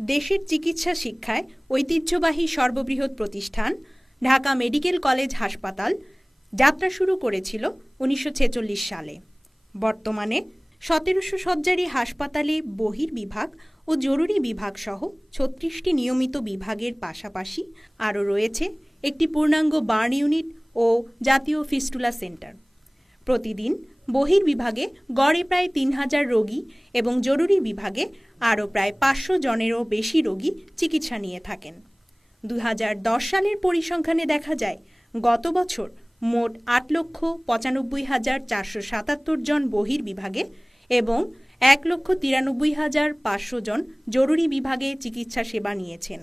দেশের চিকিৎসা শিক্ষায় ঐতিহ্যবাহী সর্ববৃহৎ প্রতিষ্ঠান ঢাকা মেডিকেল কলেজ হাসপাতাল যাত্রা শুরু করেছিল ১৯৪৬ সালে। বর্তমানে ১৭০০ শয্যার হাসপাতালে বহির্বিভাগ ও জরুরি বিভাগ সহ ৩৬টি নিয়মিত বিভাগের পাশাপাশি আরও রয়েছে একটি পূর্ণাঙ্গ বার্ন ইউনিট ও জাতীয় ফিস্টুলা সেন্টার। প্রতিদিন বহির্বিভাগে গড়ে প্রায় ৩,০০০ রোগী এবং জরুরি বিভাগে আরও প্রায় ৫০০ জনেরও বেশি রোগী চিকিৎসা নিয়ে থাকেন। ২০১০ সালের পরিসংখ্যানে দেখা যায় গত বছর মোট ৮,৯৫,৪৭৭ জন বহির্বিভাগে এবং ১,৯৩,৫০০ জন জরুরি বিভাগে চিকিৎসা সেবা নিয়েছেন।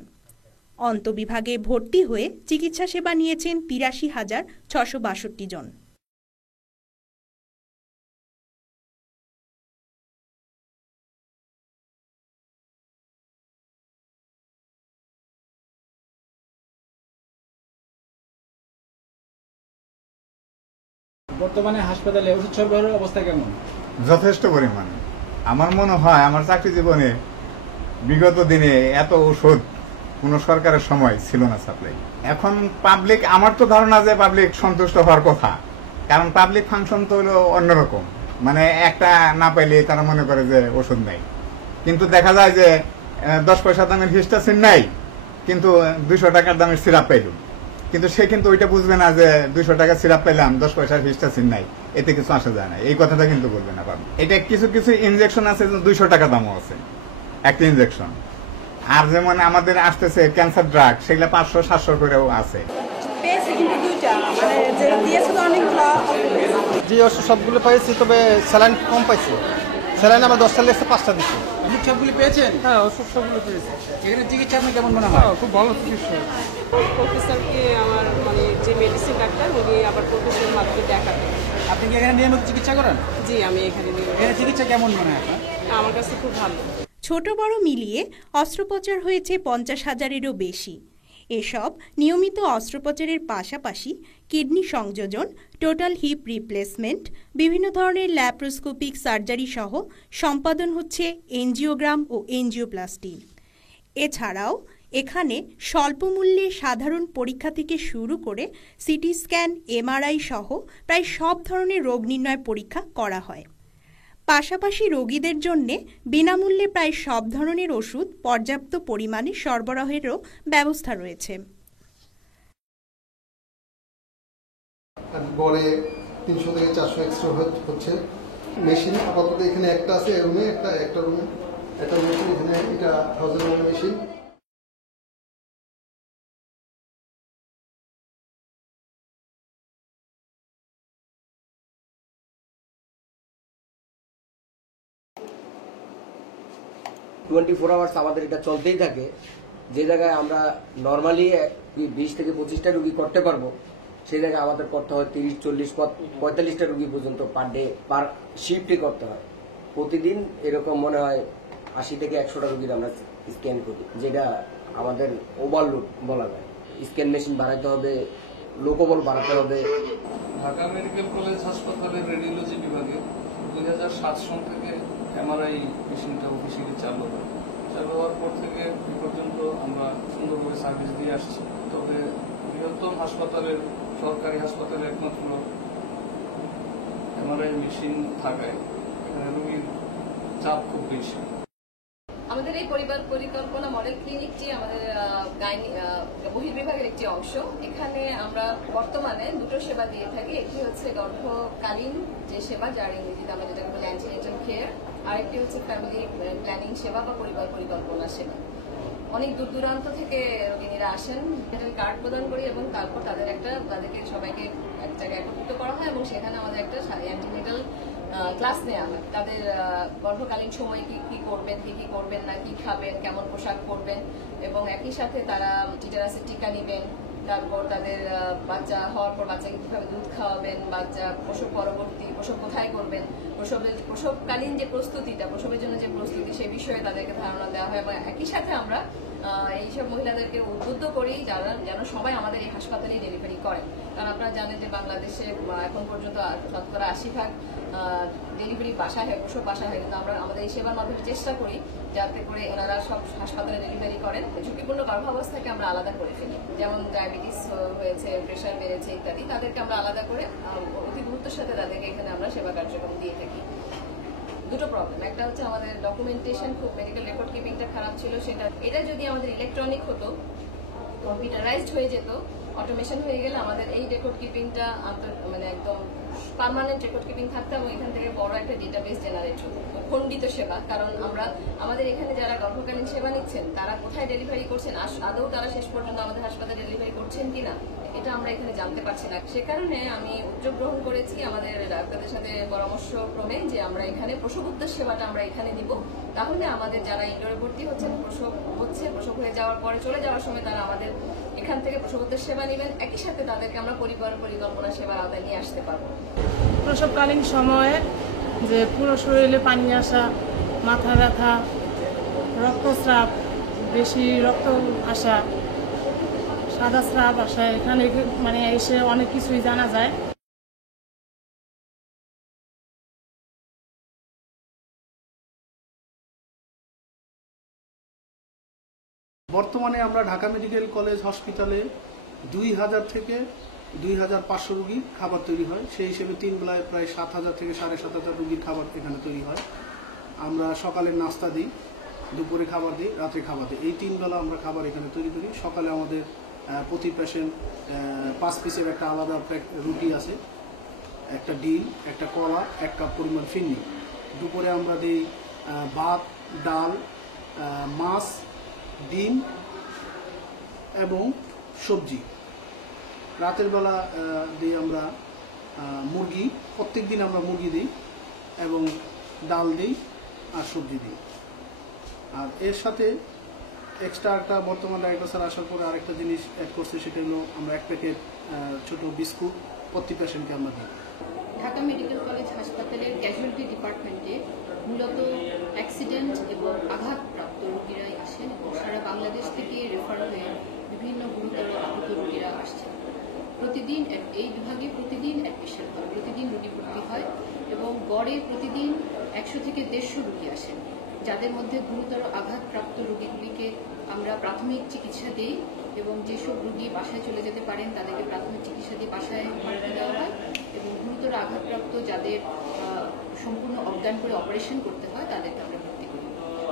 অন্তঃবিভাগে ভর্তি হয়ে চিকিৎসা সেবা নিয়েছেন ৮৩,৬৬২ জন। বর্তমানে হাসপাতালে ওষুধ সরবরাহের অবস্থা কেমন? যথেষ্ট পরিমাণ। আমার মনে হয় আমার চাকরি জীবনে বিগত দিনে এত ওষুধ কোন সরকারের সময় ছিল না সাপ্লাই। এখন পাবলিক, আমার তো ধারণা যে পাবলিক সন্তুষ্ট হওয়ার কথা, কারণ পাবলিক ফাংশন তো হলো অন্যরকম। মানে একটা না পাইলে তারা মনে করে যে ওষুধ নাই, কিন্তু দেখা যায় যে 10 পয়সা দামের হিস্টাসিন নাই কিন্তু 200 টাকার দামের সিরাপ পাইল, কিন্তু সে কিন্তু ওইটা বুঝবে না যে 200 টাকা সিরাপ পাইলাম 10 পয়সার হিস্টাসিন নাই, এতে কিছু আসা যায় না, এই কথাটা কিন্তু বলবে না পাবলিক। এটা কিছু কিছু ইনজেকশন আছে 200 টাকা দামও আছে একটা ইনজেকশন। আর যেমন আমাদের আসতেছে ক্যান্সার ড্রাগ, সেগুলা 500-700 করেও আছে। যে ওষুধ সবগুলো পেয়েছি, তবে স্যালাইন কম পাইছি। স্যালাইন আমার 10টা লেগেছে, 5টা দিচ্ছি। ওষুধ সবগুলো পেয়েছেন? হ্যাঁ, ওষুধ সবগুলো পেয়েছি। এখানে চিকিৎসা আপনি কেমন মনে হয়? খুব ভালো চিকিৎসা। প্রফেসরকে আমার যে মেডিসিন ডাক্তার, উনি আবার প্রফেসরের মাধ্যমে দেখাবেন। আপনি কি এখানে নিয়মিত চিকিৎসা করেন? জি, আমি এখানে এখানে চিকিৎসা কেমন মনে হয় আপনার? আমার কাছে খুব ভালো। ছোট বড় মিলিয়ে অস্ত্রোপচার হয়েছে ৫০,০০০-এরও বেশি। এসব নিয়মিত অস্ত্রোপচারের পাশাপাশি কিডনি সংযোজন, টোটাল হিপ রিপ্লেসমেন্ট, বিভিন্ন ধরনের ল্যাপ্রোস্কোপিক সার্জারি সহ সম্পাদন হচ্ছে এনজিওগ্রাম ও এনজিওপ্লাস্টি। এছাড়াও এখানে স্বল্প মূল্যে সাধারণ পরীক্ষা থেকে শুরু করে সিটি স্ক্যান, এমআরআই সহ প্রায় সব ধরনের রোগ নির্ণয় পরীক্ষা করা হয়। পাশাপাশি রোগীদের জন্য বিনামূল্যে প্রায় সব ধরনের ওষুধ পর্যাপ্ত পরিমাণে সরবরাহেরও ব্যবস্থা রয়েছে। গড়ে 300 থেকে 400 এক্সট্রা হচ্ছে। মেশিন আপাতত এখানে একটা আছে, রুমে একটা রুমে একটা মেশিন, এখানে এটা 1000 মেশিন। টোয়েন্টি-4 আওয়ার্স আমাদের এটা চলতেই থাকে। যে জায়গায় আমরা নর্মালি 20 থেকে 25টা রুগী করতে পারবো, সেই জায়গায় আমাদের করতে হয় 30, 40, 45টা রুগী পর্যন্ত পার ডে, পার শিফটে করতে হয়। প্রতিদিন এরকম মনে হয় 80 থেকে 100টা রুগীর আমরা স্ক্যান করি, যেটা আমাদের ওভারলোড বলা যায়। স্ক্যান মেশিন বাড়াতে হবে, লোকবল বাড়াতে হবে। ঢাকা মেডিকেল কলেজ হাসপাতালের রেডিওলজি বিভাগে 2007 সাল থেকে এমআরআই মেশিনটা অফিসিয়ালি চালু হওয়ার পর থেকে এ পর্যন্ত আমরা সুন্দরভাবে সার্ভিস দিয়ে আসছি। তবে বৃহত্তম হাসপাতালের, সরকারি হাসপাতালে একমাত্র এমআরআই মেশিন থাকায় এখানে রোগীর চাপ খুব বেশি। আমাদের এই পরিবার পরিকল্পনা মডেল ক্লিনিকটি আমাদের বহির্বিভাগের একটি অংশ। এখানে আমরা বর্তমানে দুটো সেবা দিয়ে থাকি। একটি হচ্ছে গর্ভকালীন যে সেবা, যার ইংরেজিতে আমরা যেটাকে বলি অ্যান্টিনেটাল কেয়ার, আরেকটি হচ্ছে ফ্যামিলি প্ল্যানিং সেবা বা পরিবার পরিকল্পনা সেবা। অনেক দূর দূরান্ত থেকে রোগীরা আসেন, কার্ড প্রদান করি এবং তারপর তাদেরকে সবাইকে এক জায়গায় একত্রিত করা হয় এবং সেখানে আমাদের একটা অ্যান্টিনেটাল ক্লাস নেওয়া হয়। তাদের গর্ভকালীন সময় কি করবেন, কি করবেন না, কি খাবেন, কেমন পোশাক পরবেন, এবং একই সাথে তারা টিটানাসের টিকা নেবেন। তারপর তাদের বাচ্চা হওয়ার পর বাচ্চাকে কিভাবে দুধ খাওয়াবেন, বাচ্চা প্রসব পরবর্তী প্রসব কোথায় করবেন, প্রসবকালীন যে প্রস্তুতিটা, প্রসবের জন্য যে প্রস্তুতি, সেই বিষয়ে তাদেরকে ধারণা দেওয়া হয়। এবং একই সাথে আমরা এইসব মহিলাদেরকে উদ্বুদ্ধ করি যেন সবাই আমাদের এই হাসপাতালেই ডেলিভারি করেন। কারণ আপনারা জানেন যে বাংলাদেশে এখন পর্যন্ত শতকরা 80% ডেলিভারি বাসায় হয়, ওষুধ বাসায় হয়, কিন্তু আমরা আমাদের এই সেবার মাধ্যমে চেষ্টা করি যাতে করে ওনারা সব হাসপাতালে ডেলিভারি করেন। ঝুঁকিপূর্ণ গর্ভাবস্থাকে আমরা আলাদা করে ফেলি, যেমন ডায়াবেটিস হয়েছে, প্রেশার বেড়েছে ইত্যাদি, তাদেরকে আমরা আলাদা করে অতি গুরুত্বের সাথে তাদেরকে এখানে আমরা সেবা কার্যক্রম দিয়ে থাকি। দুটো প্রবলেম, একটা হচ্ছে আমাদের ডকুমেন্টেশন, খুব মেডিকেল রেকর্ড কিপিংটা খারাপ ছিল, এটা যদি আমাদের ইলেকট্রনিক হতো, কম্পিউটারাইজড হয়ে যেত, অটোমেশন হয়ে গেলে আমাদের এই রেকর্ড কিপিংটা মানে একদম পার্মানেন্ট রেকর্ড কিপিং থাকতো এবং এখান থেকে বড় একটা ডেটাবেস জেনারেট হতো। খণ্ডিত সেবা, কারণ আমাদের এখানে যারা গর্ভকালীন সেবা নিচ্ছেন তারা কোথায় ডেলিভারি করছেন, আদৌ তারা শেষ পর্যন্ত আমাদের হাসপাতালে ডেলিভারি করছেন কিনা এটা আমরা এখানে জানতে পারছি না। সে কারণে আমি উদ্যোগ গ্রহণ করেছি আমাদের ডাক্তারদের সাথে পরামর্শ ক্রমে যে আমরা এখানে প্রসবোত্তর সেবাটা আমরা এখানে দিব। তাহলে আমাদের যারা ইনডোরে ভর্তি হচ্ছেন, প্রসব হয়ে যাওয়ার পরে চলে যাওয়ার সময় তারা আমাদের এখান থেকে প্রসবোত্তর সেবা নেবেন, একই সাথে তাদেরকে আমরা পরিবার পরিকল্পনা সেবার আওতায় নিয়ে আসতে পারবো। প্রসবকালীন সময়ে যে পুরো শরীরে পানি আসা, মাথা ব্যথা, রক্তস্রাব, বেশি রক্ত আসা, সাদা স্রাব আসা, এখানে মানে এসে অনেক কিছুই জানা যায়। বর্তমানে আমরা ঢাকা মেডিকেল কলেজ হসপিটালে 2000 থেকে 2500 রোগীর খাবার তৈরি হয়। সেই হিসেবে 3 বেলায় প্রায় 7000 থেকে 7500 রোগীর খাবার এখানে তৈরি হয়। আমরা সকালে নাস্তা দিই, দুপুরে খাবার দিই, রাত্রে খাবার দিই। এই 3 বেলা আমরা খাবার এখানে তৈরি করি। সকালে আমাদের প্রতি পেশেন্ট 5 পিসের একটা আলাদা রুটি আছে, একটা ডিম, একটা কলা, 1 কাপ পরিমাণ ফিন্নি। দুপুরে আমরা দিই ভাত, ডাল, মাছ, ডিম এবং সবজি। রাতের বেলা দিই আমরা মুরগি, প্রত্যেক দিন আমরা মুরগি দিই এবং ডাল দিই আর সবজি দিই। আর এর সাথে এক্সট্রা একটা বর্তমান ডাক্তার স্যার আসার পরে আরেকটা জিনিস অ্যাড করছে, সেটা হলো আমরা 1 প্যাকেট ছোট বিস্কুট প্রতি পেশেন্টকে আমরা দিই। ঢাকা মেডিকেল কলেজ হাসপাতালের ক্যাজুয়ালিটি ডিপার্টমেন্টে মূলত অ্যাক্সিডেন্ট এবং আঘাতপ্রাপ্ত রোগীরাই আসেন এবং সারা বাংলাদেশ থেকে রেফার হয়ে বিভিন্ন গুরুতর আহত রোগীরা আসছেন। প্রতিদিন এই বিভাগে প্রতিদিন অ্যাডমিশন হয়, প্রতিদিন রোগী ভর্তি হয় এবং গড়ে প্রতিদিন 100 থেকে 150 রোগী আসেন, যাদের মধ্যে গুরুতর আঘাতপ্রাপ্ত রোগীগুলিকে আমরা প্রাথমিক চিকিৎসা দিই এবং যেসব রোগী বাসায় চলে যেতে পারেন তাদেরকে প্রাথমিক চিকিৎসা দিয়ে বাসায় ভর্তি দেওয়া হয় এবং গুরুতর আঘাতপ্রাপ্ত যাদের সম্পূর্ণ অজ্ঞান করে অপারেশন করতে হয় তাদেরকে আমরা ভর্তি করি।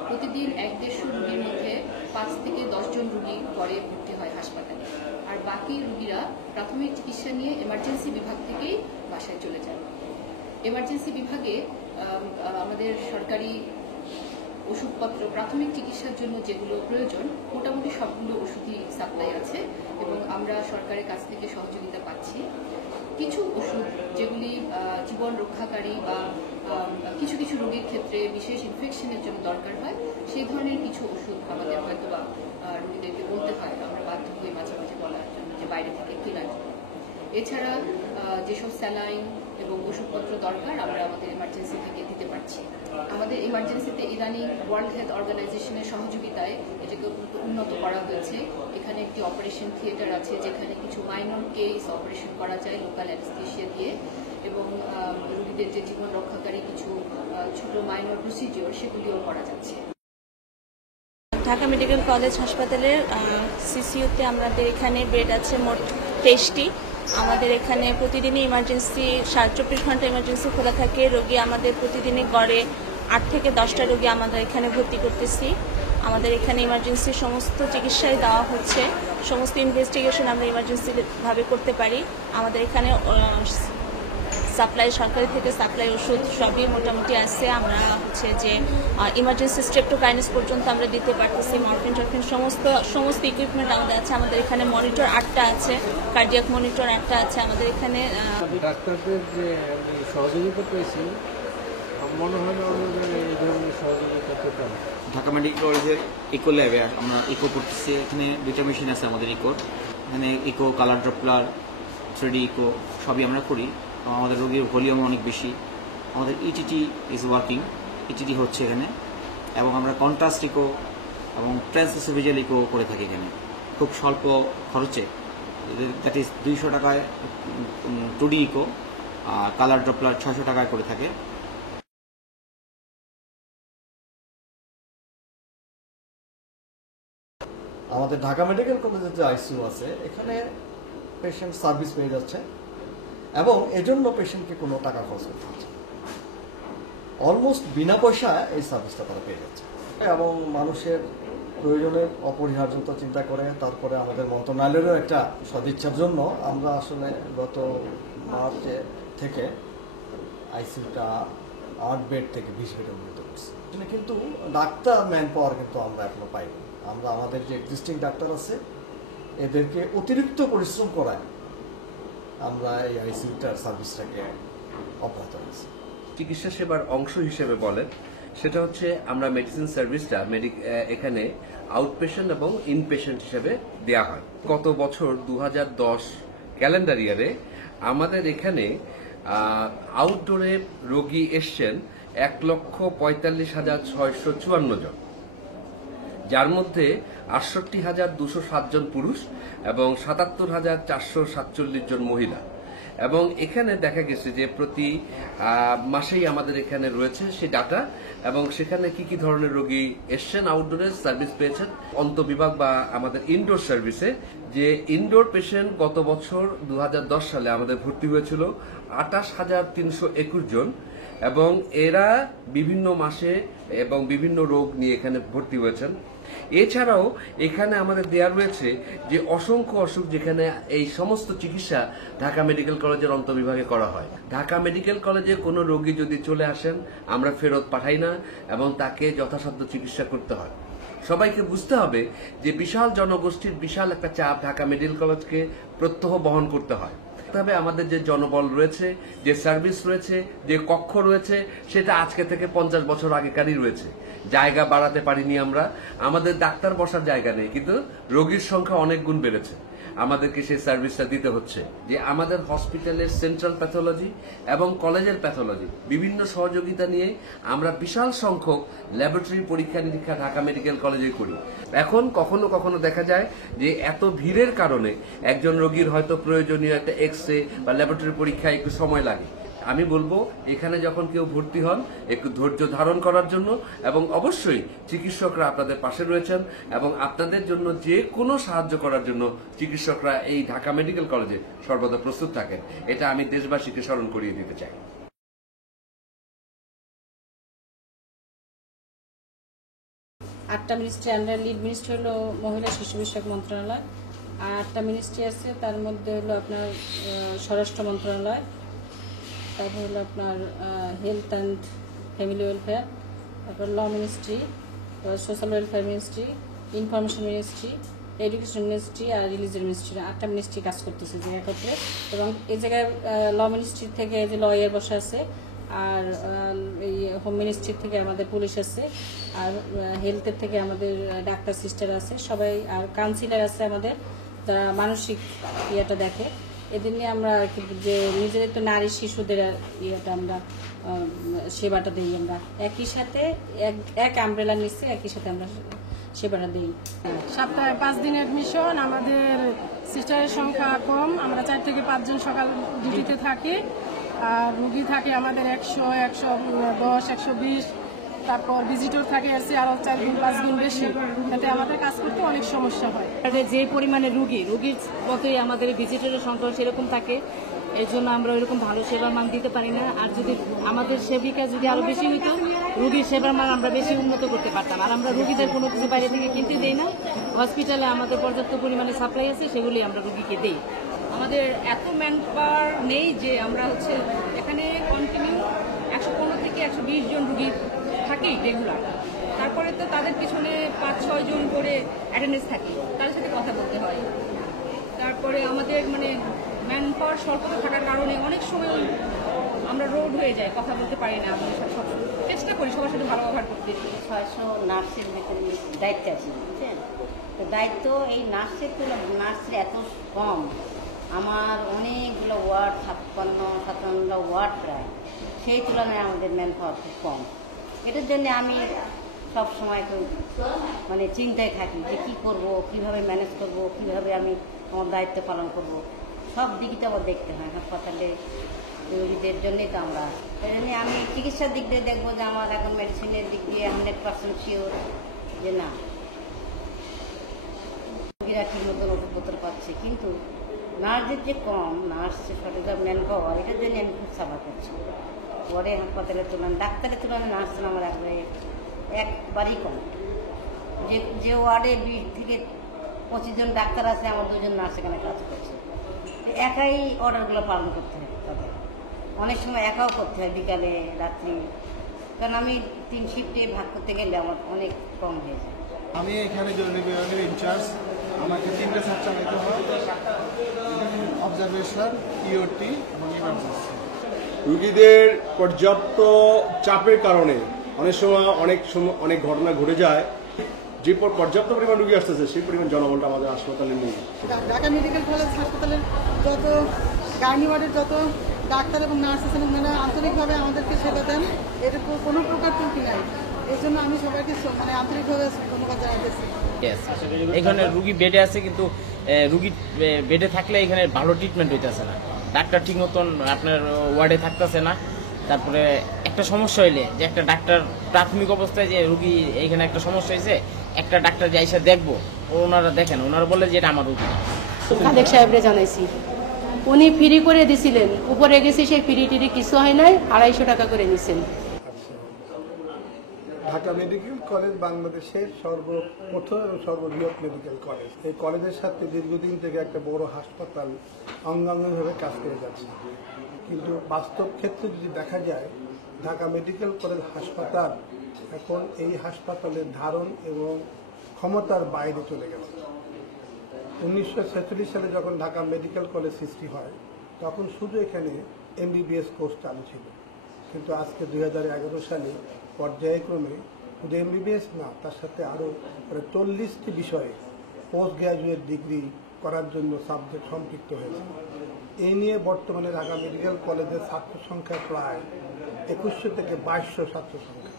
প্রতিদিন 1-150 রোগীর মধ্যে 5 থেকে 10 জন রোগী গড়ে ভর্তি হয় হাসপাতালে, আর বাকি রোগীরা প্রাথমিক চিকিৎসা নিয়ে এমার্জেন্সি বিভাগ থেকেই বাসায় চলে যান। এমার্জেন্সি বিভাগে আমাদের সরকারি ওষুধপত্র প্রাথমিক চিকিৎসার জন্য যেগুলো প্রয়োজন মোটামুটি সবগুলো ওষুধই সাপ্লাই আছে এবং আমরা সরকারের কাছ থেকে সহযোগিতা পাচ্ছি। কিছু ওষুধ যেগুলি জীবন রক্ষাকারী বা কিছু কিছু রোগীর ক্ষেত্রে বিশেষ ইনফেকশনের জন্য দরকার হয়, সেই ধরনের কিছু ওষুধ আমাদের হয়তো বা রোগীদেরকে বলতে হয়, আমরা বাধ্য হই মাঝে মাঝে বলার জন্য যে বাইরে থেকে কেনার জন্য। এছাড়া যেসব স্যালাইন এবং ওষুধপত্র দরকার আমরা আমাদের এমার্জেন্সি থেকে দিতে পারছি। আমাদের এমার্জেন্সিতে ইদানিং ওয়ার্ল্ড হেলথ অর্গানাইজেশনের সহযোগিতায় এটাকে উন্নত করা হয়েছে। এখানে একটি অপারেশন থিয়েটার আছে যেখানে কিছু মাইনর কেস অপারেশন করা যায় লোকাল অ্যানেস্থেসিয়া দিয়ে এবং রোগীদের যে জীবন রক্ষাকারী কিছু ছোট মাইনর প্রসিডিওর সেগুলিও করা যাচ্ছে। ঢাকা মেডিকেল কলেজ হাসপাতালের সিসিইউতে আমাদের এখানে বেড আছে মোট 23টি। আমাদের এখানে প্রতিদিনই ইমার্জেন্সি 24 ঘন্টা ইমার্জেন্সি খোলা থাকে। রোগী আমাদের প্রতিদিনই গড়ে 8 থেকে 10টা রোগী আমাদের এখানে ভর্তি করতেছি। আমাদের এখানে ইমার্জেন্সি সমস্ত চিকিৎসাই দেওয়া হচ্ছে, সমস্ত ইনভেস্টিগেশন আমরা ইমার্জেন্সি ভাবে করতে পারি। আমাদের এখানে সাপ্লাই সরকারি থেকে সাপ্লাই ওষুধ সবই মোটামুটি আছে। আমরা হচ্ছে যে ইমার্জেন্সি স্ট্রেপ্টোকাইনাস পর্যন্ত আমরা দিতে পারতেছি, মরফিন টরফিন সমস্ত ইকুইপমেন্ট আমাদের আছে। আমাদের এখানে মনিটর 8টা আছে, কার্ডিয়াক মনিটর 8টা আছে আমাদের এখানে। ডাক্তারদের যে সহযোগিতা পেয়েছি মনে হয় না এই ধরনের সহযোগিতা পেতাম। ঢাকা মেডিকেল কলেজের ইকো ল্যাবে আমরা ইকো করতেছি। এখানে 2টা মেশিন আছে আমাদের ইকোর। এখানে eco, colour Doppler, 3D eco সবই আমরা করি। আমাদের রোগীর ভলিউম অনেক বেশি। আমাদের ইটিটি ইজ ওয়ার্কিং, ইটিটি হচ্ছে এখানে, এবং আমরা কন্ট্রাস্ট ইকো এবং ট্রান্সএসোফেজিয়াল ইকো করে থাকি এখানে। খুব স্বল্প খরচে দ্যাট ইজ 200 টাকায় 2D ইকো, আর কালার ড্রপলার 600 টাকায় করে থাকে। আমাদের ঢাকা মেডিকেল কলেজের যে আইসিইউ আছে এখানে পেশেন্ট সার্ভিস পেয়ে যাচ্ছে এবং এজন্য পেশেন্টকে কোনো টাকা খরচ করতে হচ্ছে, অলমোস্ট বিনা পয়সা এই সার্ভিসটা তারা পেয়ে যাচ্ছে। এবং মানুষের প্রয়োজনের অপরিহার্যতা চিন্তা করে তারপরে আমাদের মন্ত্রণালয়েরও একটা সদিচ্ছার জন্য আমরা আসলে গত মার্চে থেকে আইসিইউটা 8 বেড থেকে 20 বেডে উন্নীত করছি। কিন্তু ডাক্তার ম্যান পাওয়ার কিন্তু আমরা এখনো পাইনি। আমরা আমাদের যে এক্সিস্টিং ডাক্তার আছে এদেরকে অতিরিক্ত পরিশ্রম করায় আমরা এই আইসিইউটার সার্ভিসটাকে অব্যাহত রাখছি। চিকিৎসা সেবার অংশ হিসেবে বলেন সেটা হচ্ছে আমরা মেডিসিন সার্ভিসটা এখানে আউটপেশেন্ট এবং ইনপেশেন্ট হিসেবে দেওয়া হয়। গত বছর 2010 ক্যালেন্ডার ইয়ারে আমাদের এখানে আউটডোরে রোগী এসছেন 1,45,654 জন, যার মধ্যে 68,207 জন পুরুষ এবং 77,447 জন মহিলা। এবং এখানে দেখা গেছে যে প্রতি মাসেই আমাদের এখানে রয়েছে সেই ডাটা এবং সেখানে কি কি ধরনের রোগী এসছেন, আউটডোরে সার্ভিস পেয়েছেন। অন্তবিভাগ বা আমাদের ইনডোর সার্ভিসে যে ইনডোর পেশেন্ট গত বছর 2010 সালে আমাদের ভর্তি হয়েছিল 28,321 জন এবং এরা বিভিন্ন মাসে এবং বিভিন্ন রোগ নিয়ে এখানে ভর্তি হয়েছেন। এছাড়াও এখানে আমাদের দেয়া রয়েছে যে অসংখ্য অসুখ, যেখানে এই সমস্ত চিকিৎসা ঢাকা মেডিকেল কলেজের অন্তর্বিভাগে করা হয়। ঢাকা মেডিকেল কলেজে কোনো রোগী যদি চলে আসেন আমরা ফেরত পাঠাই না এবং তাকে যথাসাধ্য চিকিৎসা করতে হয়। সবাইকে বুঝতে হবে যে বিশাল জনগোষ্ঠীর বিশাল একটা চাপ ঢাকা মেডিকেল কলেজকে প্রত্যহ বহন করতে হয়। তবে আমাদের যে জনবল রয়েছে, যে সার্ভিস রয়েছে, যে কক্ষ রয়েছে, সেটা আজকে থেকে 50 বছর আগেকারই রয়েছে। জায়গা বাড়াতে পারিনি আমরা, আমাদের ডাক্তার বসার জায়গা নেই, কিন্তু রোগীর সংখ্যা অনেক গুণ বেড়েছে। আমাদেরকে সেই সার্ভিসটা দিতে হচ্ছে যে আমাদের হসপিটালের সেন্ট্রাল প্যাথোলজি এবং কলেজের প্যাথোলজি বিভিন্ন সহযোগিতা নিয়ে আমরা বিশাল সংখ্যক ল্যাবরেটরি পরীক্ষা নিরীক্ষা ঢাকা মেডিকেল কলেজে করি। এখন কখনো কখনো দেখা যায় যে এত ভিড়ের কারণে একজন রোগীর হয়তো প্রয়োজনীয় একটা এক্স-রে বা ল্যাবরেটরি পরীক্ষায় একটু সময় লাগে। আমি বলবো এখানে যখন কেউ ভর্তি হন একটু ধৈর্য ধারণ করার জন্য, এবং অবশ্যই চিকিৎসকরা আপনাদের পাশে রয়েছেন এবং আপনাদের জন্য যে কোনো সাহায্য করার জন্য চিকিৎসকরা এই ঢাকা মেডিকেল কলেজে সর্বদা প্রস্তুত থাকেন। এটা আমি দেশবাসীকে স্মরণ করিয়ে দিতে চাই। 8টা মিনিস্ট্রি আন্ডার লিড মিনিস্ট্রি হলো মহিলা শিশু বিষয়ক মন্ত্রণালয়, আর 8টা মিনিস্ট্রি আছে, তার মধ্যে হলো আপনার স্বরাষ্ট্র মন্ত্রণালয়, তারপর হলো আপনার হেলথ অ্যান্ড ফ্যামিলি ওয়েলফেয়ার, তারপর law ministry, social welfare ministry, information ministry, education ministry আর রিলিজিয়ান মিনিস্ট্রি। 8টা মিনিস্ট্রি কাজ করতেছে যে একত্রে। এবং এই জায়গায় ল মিনিস্ট্রি থেকে যে লয়ার বসা আছে, আর এই হোম মিনিস্ট্রি থেকে আমাদের পুলিশ আছে, আর হেলথের থেকে আমাদের ডাক্তার সিস্টার আছে সবাই, আর কাউন্সিলার আছে আমাদের যারা মানসিক ইয়েটা দেখে। এদের নিয়ে আমরা যে নিজেদের তো নারী শিশুদের ইয়েটা আমরা সেবাটা দিই। আমরা একই সাথে এক আমব্রেলার নিচে একই সাথে আমরা সেবাটা দিই। সপ্তাহে 5 দিন অ্যাডমিশন। আমাদের সিস্টারের সংখ্যা কম, আমরা 4 থেকে 5 জন সকাল ডিউটিতে থাকি, আর রুগী থাকে আমাদের 100, 110, 120, তারপর ভিজিটর থাকে এসে আরো 4 গুণ 5 গুণ বেশি। এতে আমাদের কাজ করতে অনেক সমস্যা হয়। যে পরিমাণে রুগীর মতোই আমাদের ভিজিটরের সংখ্যা সেরকম থাকে, এর জন্য আমরা ওইরকম ভালো সেবার মান দিতে পারি না। আর যদি আমাদের সেবিকা যদি আরো বেশি হইতো, রুগীর সেবার মান আমরা বেশি উন্নত করতে পারতাম। আর আমরা রুগীদের কোনো কিছু বাইরে থেকে কিনতে দেই না, হসপিটালে আমাদের পর্যাপ্ত পরিমাণে সাপ্লাই আছে, সেগুলি আমরা রুগীকে দেই। আমাদের এত ম্যান পাওয়ার নেই যে আমরা এখানে কন্টিনিউ 115 থেকে 120 জন রুগী থাকেই রেগুলার। তারপরে তো তাদের পিছনে 5-6 জন করে অ্যাটেন্ডেন্স থাকে, তাদের সাথে কথা বলতে হয়। তারপরে আমাদের ম্যান পাওয়ার স্বল্পতা থাকার কারণে অনেক সময় আমরা রোড হয়ে যাই, কথা বলতে পারি না। আমাদের সাথে চেষ্টা করি সবার সাথে ভালো ব্যবহার করতে। 600 নার্সের ভেতরে দায়িত্ব আছে, বুঝছেন তো। দায়িত্ব এই নার্সের নার্সের এত কম, আমার অনেকগুলো ওয়ার্ড 56-57 ওয়ার্ড প্রায়, সেই তুলনায় আমাদের ম্যান পাওয়ার খুব কম। এটার জন্য আমি সব সময় তো মানে চিন্তায় থাকি যে কী করবো, কীভাবে ম্যানেজ করব, কীভাবে আমি আমার দায়িত্ব পালন করব, সব দিকটা আবার দেখতে হয় হাসপাতালে রোগীদের জন্যই তো আমরা। সেই জন্য আমি চিকিৎসার দিক দিয়ে দেখবো যে আমার এখন মেডিসিনের দিক দিয়ে 100% শিওর যে না রোগীরা ঠিক মতন ওষুধপত্র পাচ্ছে, কিন্তু নার্সের যে কম, নার্সের সঠিক ম্যান পাওয়ার, এটার জন্য আমি খুব সাফার করছি। পরে হাসপাতালের তুলনায় ডাক্তারের তুলনায় নার্সের আমার একবারেই কম। যে ওয়ার্ডে 20 থেকে 25 জন ডাক্তার আছে, আমার 2 জন নার্স এখানে কাজ করছে। একাই অর্ডারগুলো পালন করতে হয় তাদের, অনেক সময় একাও করতে হয় বিকালে রাত্রি, কারণ আমি 3 শিফটে ভাগ করতে গেলে আমার অনেক কম হয়ে যায়। আমি এখানে জরুরি বিভাগের ইনচার্জ, আমাকে 3টে সাব চালাতে হয়, অবজারভেশন, ইওটি এবং ইমার্জেন্সি। রুগীদের পর্যাপ্ত চাপের কারণে অনেক ঘটনা ঘটে যায়, যে পর্যাপ্ত পরিমাণ রুগী আসতেছে সেই পরিমাণ জনবলটা আমাদের হাসপাতালে নেই। ঢাকা মেডিকেল কলেজ হাসপাতালের যত গাইনি ওয়ার্ডের যত ডাক্তার এবং নার্স আছেন, মানে আন্তরিকভাবে আমাদেরকে সেবা দেন, এর কোনো প্রকার ত্রুটি নাই। এই জন্য আমি সবাইকে মানে আন্তরিকভাবে ধন্যবাদ জানাতেছি। এখানে রুগী বেডে আছে, কিন্তু রুগী বেডে থাকলে এখানে ভালো ট্রিটমেন্ট হইতেছে না, ডাক্তার ঠিক মতন আপনার ওয়ার্ডে থাকতেছে না। তারপরে একটা সমস্যা হইলে যে একটা ডাক্তার প্রাথমিক অবস্থায় যে রুগী এখানে একটা সমস্যা হয়েছে, একটা ডাক্তার যে এসে দেখবো, ওনারা দেখেন, ওনারা বলে যে এটা আমার রুগী। খালেক সাহেবরে জানাইছি, উনি ফ্রি করে দিছিলেন, উপরে গেছি সেই ফ্রি টিরি কিছু হয় নাই, 250 টাকা করে নিছেন। ঢাকা মেডিকেল কলেজ বাংলাদেশের সর্বপ্রথম এবং সর্ববৃহৎ মেডিকেল কলেজ। এই কলেজের সাথে দীর্ঘদিন থেকে একটা বড় হাসপাতাল অঙ্গাঙ্গিভাবে কাজ করে যাচ্ছে, কিন্তু বাস্তব ক্ষেত্রে যদি দেখা যায়, ঢাকা মেডিকেল কলেজ হাসপাতাল এখন এই হাসপাতালের ধারণ এবং ক্ষমতার বাইরে চলে গেছে। 1946 সালে যখন ঢাকা মেডিকেল কলেজ সৃষ্টি হয়, তখন শুধু এখানে MBBS কোর্স চালু ছিল, কিন্তু আজকে 2011 সালে পর্যায়ক্রমে শুধু MBBS না, তার সাথে আরও 40টি বিষয়ে পোস্ট গ্র্যাজুয়েট ডিগ্রি করার জন্য সাবজেক্ট সম্পৃক্ত হয়েছে। এই নিয়ে বর্তমানে ঢাকা মেডিকেল কলেজের ছাত্র সংখ্যা প্রায় 2100 থেকে 2200 ছাত্র সংখ্যা,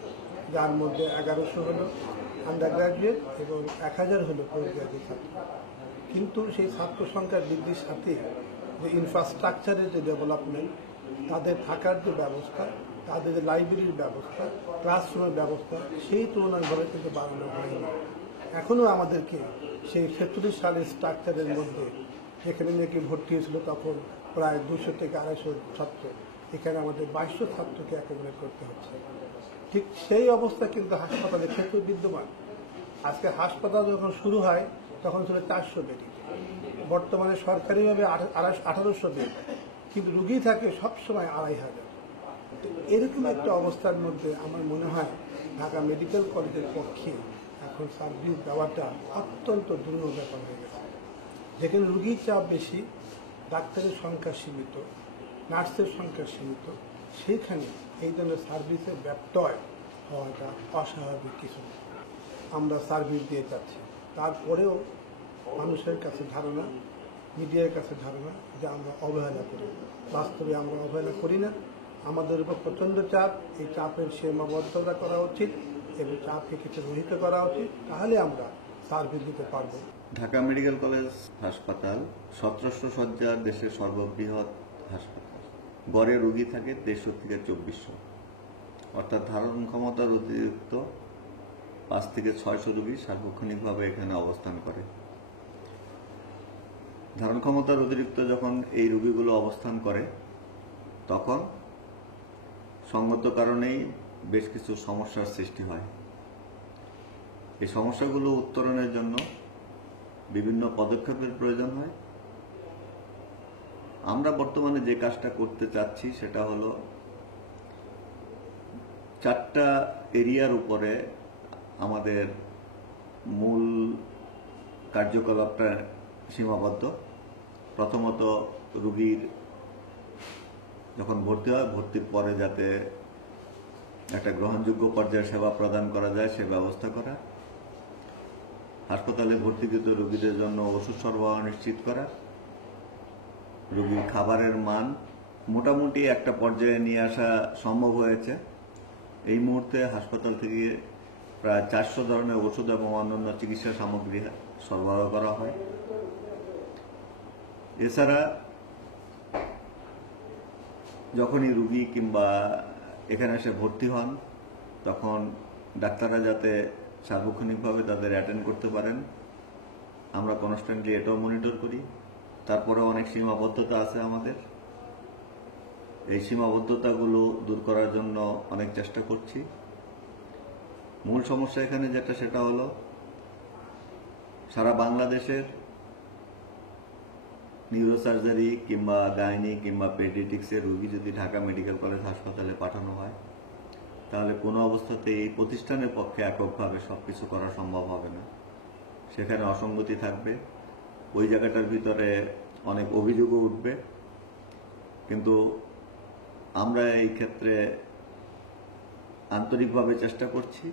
যার মধ্যে 1100 হলো আন্ডার গ্র্যাজুয়েট এবং 1000 হলো পোস্ট গ্র্যাজুয়েট ছাত্র। কিন্তু সেই ছাত্র সংখ্যার বৃদ্ধির সাথে যে ইনফ্রাস্ট্রাকচারের যে ডেভেলপমেন্ট, তাদের থাকার যে ব্যবস্থা, তাদের যে লাইব্রেরির ব্যবস্থা, ক্লাসরুমের ব্যবস্থা, সেই তুলনাভাবে কিন্তু বাড়ানো হয়নি। এখনও আমাদেরকে সেই 46 সালের স্ট্রাকচারের মধ্যে, যেখানে নাকি ভর্তি হয়েছিল তখন প্রায় 200 থেকে 250 ছাত্র, এখানে আমাদের 2200 ছাত্রকে অ্যাকোমোডেট করতে হচ্ছে। ঠিক সেই অবস্থা কিন্তু হাসপাতালের ক্ষেত্রে বিদ্যমান। আজকে হাসপাতাল যখন শুরু হয় তখন ছিল 400 বেড, বর্তমানে সরকারিভাবে 1800 বেড, কিন্তু রুগী থাকে সবসময় 2500। এরকম একটা অবস্থার মধ্যে আমার মনে হয় ঢাকা মেডিকেল কলেজের পক্ষে এখন সার্ভিস দেওয়াটা অত্যন্ত দুর্লভ ব্যাপার হয়ে গেছে। যেখানে রুগীর চাপ বেশি, ডাক্তারের সংখ্যা সীমিত, নার্সের সংখ্যা সীমিত, সেইখানে এই ধরনের সার্ভিসের ব্যত্যয় হওয়াটা অস্বাভাবিক কিছু। আমরা সার্ভিস দিয়ে যাচ্ছি, তারপরেও মানুষের কাছে ধারণা, মিডিয়ার কাছে ধারণা যে আমরা অবহেলা করি। বাস্তবে আমরা অবহেলা করি না, আমাদের উপর প্রচণ্ড চাপ। এই চাপের সীমাবদ্ধতা করা উচিত এবং চাপকে কিছু রহিত করা উচিত, তাহলে আমরা সার্ভিস দিতে পারবো। ঢাকা মেডিকেল কলেজ হাসপাতাল 1700 শয্যার দেশের সর্ববৃহৎ হাসপাতাল। গড়ে রোগী থাকে 150 থেকে 2400, অর্থাৎ ধারণ ক্ষমতার অতিরিক্ত 5 থেকে 600 রোগী সার্বক্ষণিকভাবে এখানে অবস্থান করে। ধারণ ক্ষমতার অতিরিক্ত যখন এই রোগীগুলো অবস্থান করে, তখন সঙ্গত কারণেই বেশ কিছু সমস্যার সৃষ্টি হয়। এই সমস্যাগুলো উত্তরণের জন্য বিভিন্ন পদক্ষেপের প্রয়োজন হয়। আমরা বর্তমানে যে কাজটা করতে চাচ্ছি সেটা হলো 4টা এরিয়ার উপরে আমাদের মূল কার্যকলাপটা সীমাবদ্ধ। প্রথমত, রোগীর যখন ভর্তি হয়, ভর্তির পরে যাতে একটা গ্রহণযোগ্য পর্যায়ে সেবা প্রদান করা যায় সে ব্যবস্থা করা। হাসপাতালে ভর্তিকৃত রোগীদের জন্য ওষুধ সরবরাহ নিশ্চিত করা। রোগীর খাবারের মান মোটামুটি একটা পর্যায়ে নিয়ে আসা সম্ভব হয়েছে। এই মুহূর্তে হাসপাতাল থেকে প্রায় 400 ধরনের ওষুধ এবং অন্যান্য চিকিৎসা সামগ্রী সরবরাহ করা হয়। এছাড়া যখনই রোগী কিংবা এখানে এসে ভর্তি হন তখন ডাক্তাররা যাতে সার্বক্ষণিকভাবে তাদের অ্যাটেন্ড করতে পারেন আমরা কনস্ট্যান্টলি এটাও মনিটর করি। তারপরে অনেক সীমাবদ্ধতা আছে আমাদের, এই সীমাবদ্ধতাগুলো দূর করার জন্য অনেক চেষ্টা করছি। মূল সমস্যা এখানে যেটা সেটা হলো সারা বাংলাদেশের নিউরোসার্জারি কিংবা গাইনি কিংবা পেডিয়াট্রিক্সের রোগী যদি ঢাকা মেডিকেল কলেজ হাসপাতালে পাঠানো হয় তাহলে কোনো অবস্থাতে এই প্রতিষ্ঠানের পক্ষে এককভাবে সবকিছু করা সম্ভব হবে না। সেখানে অসঙ্গতি থাকবে, ওই জায়গাটার ভিতরে অনেক অভিযোগও উঠবে। কিন্তু আমরা এই ক্ষেত্রে আন্তরিকভাবে চেষ্টা করছি।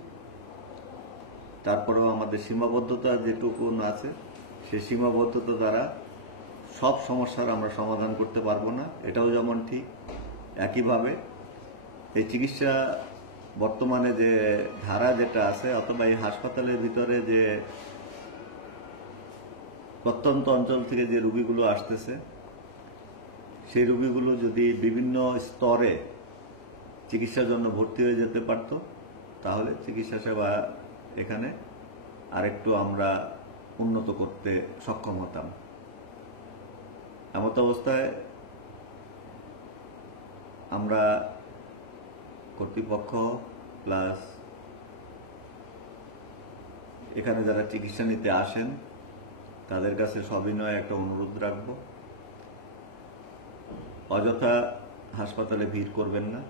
তারপরেও আমাদের সীমাবদ্ধতা যেটুকু আছে সেই সীমাবদ্ধতা দ্বারা সব সমস্যার আমরা সমাধান করতে পারবো না, এটাও যেমন ঠিক। একইভাবে এই চিকিৎসা বর্তমানে যে ধারা যেটা আছে অথবা এই হাসপাতালের ভিতরে যে প্রত্যন্ত অঞ্চল থেকে যে রোগীগুলো আসতেছে সেই রোগীগুলো যদি বিভিন্ন স্তরে চিকিৎসার জন্য ভর্তি হয়ে যেতে পারত তাহলে চিকিৎসা সেবা এখানে আরেকটু আমরা উন্নত করতে সক্ষম হতাম। এমত অবস্থায় আমরা কর্তৃপক্ষ প্লাস এখানে যারা চিকিৎসা নিতে আসেন তাদের কাছে সবিনয়ে একটা অনুরোধ রাখব, অযথা হাসপাতালে ভিড় করবেন না।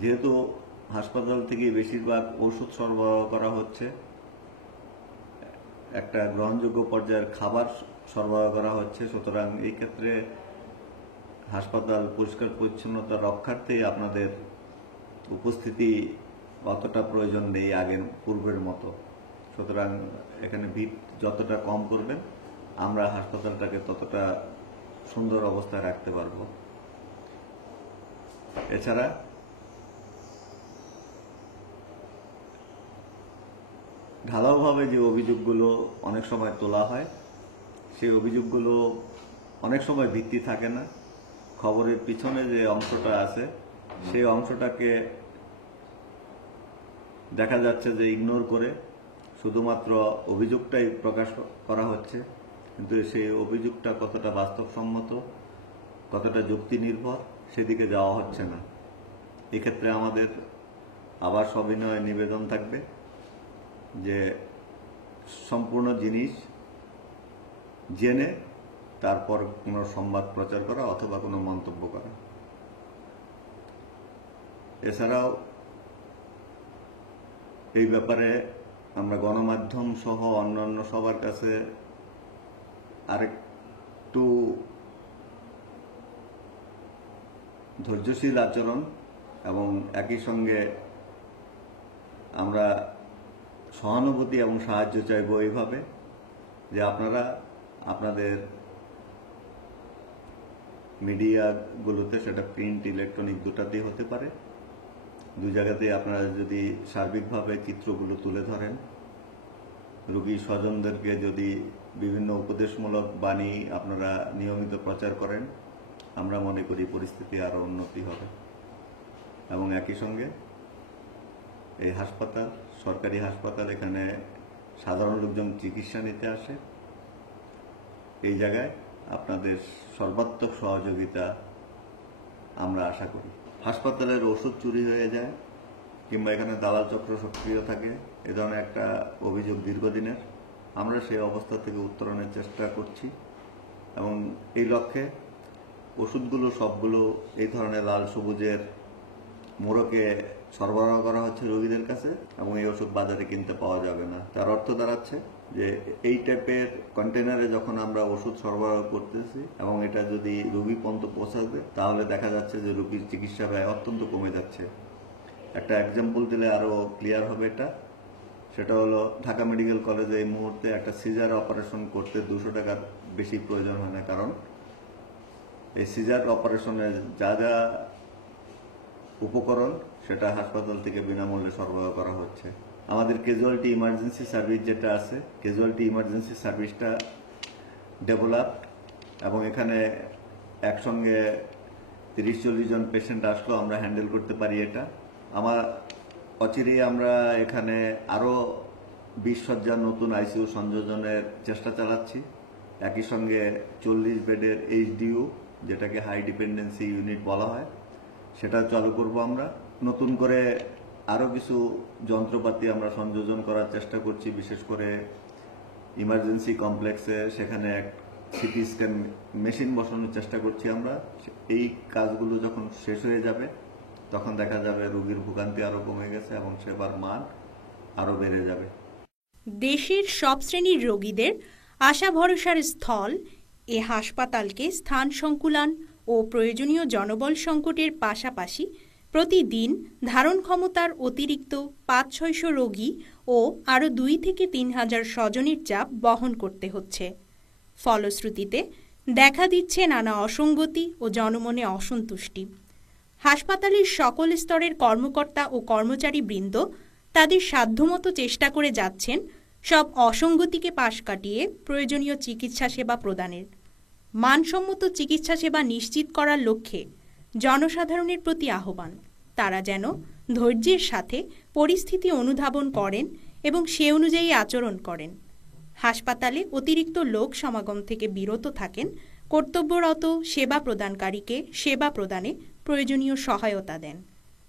যেহেতু হাসপাতাল থেকে বেশিরভাগ ওষুধ সরবরাহ করা হচ্ছে, একটা গ্রহণযোগ্য পর্যায়ের খাবার সরবরাহ করা হচ্ছে, সুতরাং এই ক্ষেত্রে হাসপাতাল পরিষ্কার পরিচ্ছন্নতা রক্ষার্থে আপনাদের উপস্থিতি অতটা প্রয়োজন নেই আগের পূর্বের মতো। সুতরাং এখানে ভিড় যতটা কম করবেন আমরা হাসপাতালটাকে ততটা সুন্দর অবস্থায় রাখতে পারব। এছাড়া ঢালাওভাবে যে অভিযোগগুলো অনেক সময় তোলা হয় সেই অভিযোগগুলো অনেক সময় ভিত্তি থাকে না। খবরের পিছনে যে অংশটা আছে সেই অংশটাকে দেখা যাচ্ছে যে ইগনোর করে শুধুমাত্র অভিযোগটাই প্রকাশ করা হচ্ছে, কিন্তু সেই অভিযোগটা কতটা বাস্তবসম্মত কতটা যুক্তি নির্ভর সেদিকে যাওয়া হচ্ছে না। এক্ষেত্রে আমাদের আবার সবিনয় নিবেদন থাকবে যে সম্পূর্ণ জিনিস জেনে তারপর কোনো সংবাদ প্রচার করা অথবা কোনো মন্তব্য করা। এছাড়াও এই ব্যাপারে আমরা গণমাধ্যম সহ অন্যান্য সবার কাছে আরেকটু ধৈর্যশীল আচরণ এবং একই সঙ্গে আমরা সহানুভূতি এবং সাহায্য চাইব এইভাবে যে আপনারা আপনাদের মিডিয়াগুলোতে, সেটা প্রিন্ট ইলেকট্রনিক দুটাতেই হতে পারে, দুই জায়গাতেই আপনারা যদি সার্বিকভাবে চিত্রগুলো তুলে ধরেন, রোগী স্বজনদেরকে যদি বিভিন্ন উপদেশমূলক বাণী আপনারা নিয়মিত প্রচার করেন, আমরা মনে করি পরিস্থিতি আরো উন্নতি হবে। এবং একই সঙ্গে এই হাসপাতাল সরকারি হাসপাতাল, এখানে সাধারণ লোকজন চিকিৎসা নিতে আসে, এই জায়গায় আপনাদের সর্বাত্মক সহযোগিতা আমরা আশা করি। হাসপাতালের ওষুধ চুরি হয়ে যায় কিংবা এখানে দালাল চক্র সক্রিয় থাকে, এ ধরনের একটা অভিযোগ দীর্ঘদিনের। আমরা সেই অবস্থা থেকে উত্তরণের চেষ্টা করছি এবং এই লক্ষ্যে ওষুধগুলো সবগুলো এই ধরনের লাল সবুজের মোড়কে সরবরাহ করা হচ্ছে রোগীদের কাছে এবং এই ওষুধ বাজারে কিনতে পাওয়া যাবে না। তার অর্থ দাঁড়াচ্ছে যে এই টাইপের কন্টেনারে যখন আমরা ওষুধ সরবরাহ করতেছি এবং এটা যদি রোগী পর্যন্ত পৌঁছাবে তাহলে দেখা যাচ্ছে যে রোগীর চিকিৎসা ব্যয় অত্যন্ত কমে যাচ্ছে। একটা এক্সাম্পল দিলে আরো ক্লিয়ার হবে এটা, সেটা হলো ঢাকা মেডিকেল কলেজে এই মুহূর্তে একটা সিজার অপারেশন করতে 200 টাকার বেশি প্রয়োজন হয় না, কারণ এই সিজার অপারেশনের যা যা উপকরণ সেটা হাসপাতাল থেকে বিনামূল্যে সরবরাহ করা হচ্ছে। আমাদের ক্যাজুয়ালিটি ইমার্জেন্সি সার্ভিস যেটা আছে, ক্যাজুয়ালিটি ইমার্জেন্সি সার্ভিসটা ডেভেলপড এবং এখানে একসঙ্গে 30-40 জন পেশেন্ট আসলেও আমরা হ্যান্ডেল করতে পারি। এটা আমার অচিরেই আমরা এখানে আরও 20 শয্যার নতুন আইসিইউ সংযোজনের চেষ্টা চালাচ্ছি। একই সঙ্গে 40 বেডের এইচডিইউ, যেটাকে হাই ডিপেন্ডেন্সি ইউনিট বলা হয়, সেটা চালু করব আমরা। নতুন করে আরও কিছু যন্ত্রপাতি আমরা সংযোজন করার চেষ্টা করছি, বিশেষ করে ইমার্জেন্সি কমপ্লেক্সে সেখানে এক সিটি স্ক্যান মেশিন বসানোর চেষ্টা করছি আমরা। এই কাজগুলো যখন শেষ হয়ে যাবে তখন দেখা যাবে রোগীর ভোগান্তি আরও কমে গেছে এবং সেবার মান আরও বেড়ে যাবে। দেশের সব শ্রেণীর রোগীদের আশা ভরসার স্থল এ হাসপাতালকে স্থান সংকুলান ও প্রয়োজনীয় জনবল সংকটের পাশাপাশি প্রতিদিন ধারণ ক্ষমতার অতিরিক্ত 500-600 রোগী ও আরও 2 থেকে 3 হাজার স্বজনের চাপ বহন করতে হচ্ছে। ফলশ্রুতিতে দেখা দিচ্ছে নানা অসঙ্গতি ও জনমনে অসন্তুষ্টি। হাসপাতালের সকল স্তরের কর্মকর্তা ও কর্মচারীবৃন্দ তাদের সাধ্যমতো চেষ্টা করে যাচ্ছেন সব অসঙ্গতিকে পাশ কাটিয়ে প্রয়োজনীয় চিকিৎসা সেবা প্রদানের। মানসম্মত চিকিৎসা সেবা নিশ্চিত করার লক্ষ্যে জনসাধারণের প্রতি আহ্বান, তারা যেন ধৈর্যের সাথে পরিস্থিতি অনুধাবন করেন এবং সে অনুযায়ী আচরণ করেন। হাসপাতালে অতিরিক্ত লোক সমাগম থেকে বিরত থাকেন, কর্তব্যরত সেবা প্রদানকারীকে সেবা প্রদানে প্রয়োজনীয় সহায়তা দেন।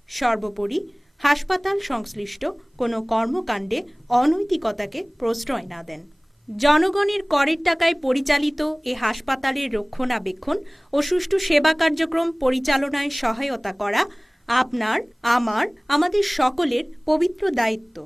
সর্বোপরি হাসপাতাল সংশ্লিষ্ট কোনো কর্মকাণ্ডে অনৈতিকতাকে প্রশ্রয় না দেন। জনগণের করের টাকায় পরিচালিত এ হাসপাতালের রক্ষণাবেক্ষণ ও সুষ্ঠু সেবা কার্যক্রম পরিচালনায় সহায়তা করা আপনার, আমার, আমাদের সকলের পবিত্র দায়িত্ব।